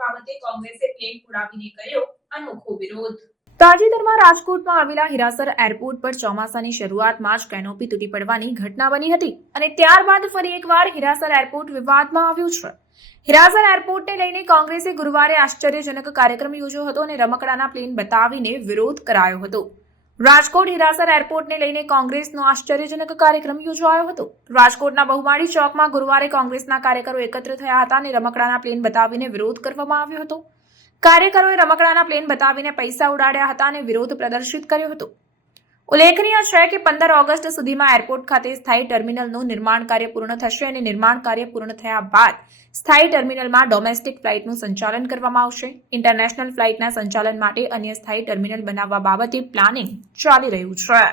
બાબતે કોંગ્રેસે પ્લેન ઉડાવીને કર્યો અનોખો વિરોધ. તાજેતરમાં રાજકોટમાં આવેલા હિરાસર એરપોર્ટ પર ચોમાસાની શરૂઆતમાં જ કેનોપી તૂટી પડવાની ઘટના બની હતી અને ત્યારબાદ ફરી એકવાર હિરાસર એરપોર્ટ વિવાદમાં આવ્યું છે. હિરાસર એરપોર્ટને લઈને કોંગ્રેસે ગુરુવારે આશ્ચર્યજનક કાર્યક્રમ યોજ્યો હતો અને રમકડાના પ્લેન બતાવીને વિરોધ કરાયો હતો. રાજકોટ હિરાસર એરપોર્ટને લઈને કોંગ્રેસનો આશ્ચર્યજનક કાર્યક્રમ યોજાયો હતો. રાજકોટના બહુમાળી ચોકમાં ગુરુવારે કોંગ્રેસના કાર્યકરો એકત્ર થયા હતા અને રમકડાના પ્લેન બતાવીને વિરોધ કરવામાં આવ્યો હતો. કાર્યકરોએ રમકડાના પ્લેન બતાવીને પૈસા ઉડાડ્યા હતા અને વિરોધ પ્રદર્શિત કર્યો હતો. ઉલ્લેખનીય છે કે પંદર ઓગસ્ટ સુધીમાં એરપોર્ટ ખાતે સ્થાયી ટર્મિનલનું નિર્માણ કાર્ય પૂર્ણ થશે અને નિર્માણ કાર્ય પૂર્ણ થયા બાદ સ્થાયી ટર્મિનલમાં ડોમેસ્ટિક ફ્લાઇટનું સંચાલન કરવામાં આવશે. ઇન્ટરનેશનલ ફ્લાઇટના સંચાલન માટે અન્ય સ્થાયી ટર્મિનલ બનાવવા બાબતે પ્લાનિંગ ચાલી રહ્યું છે.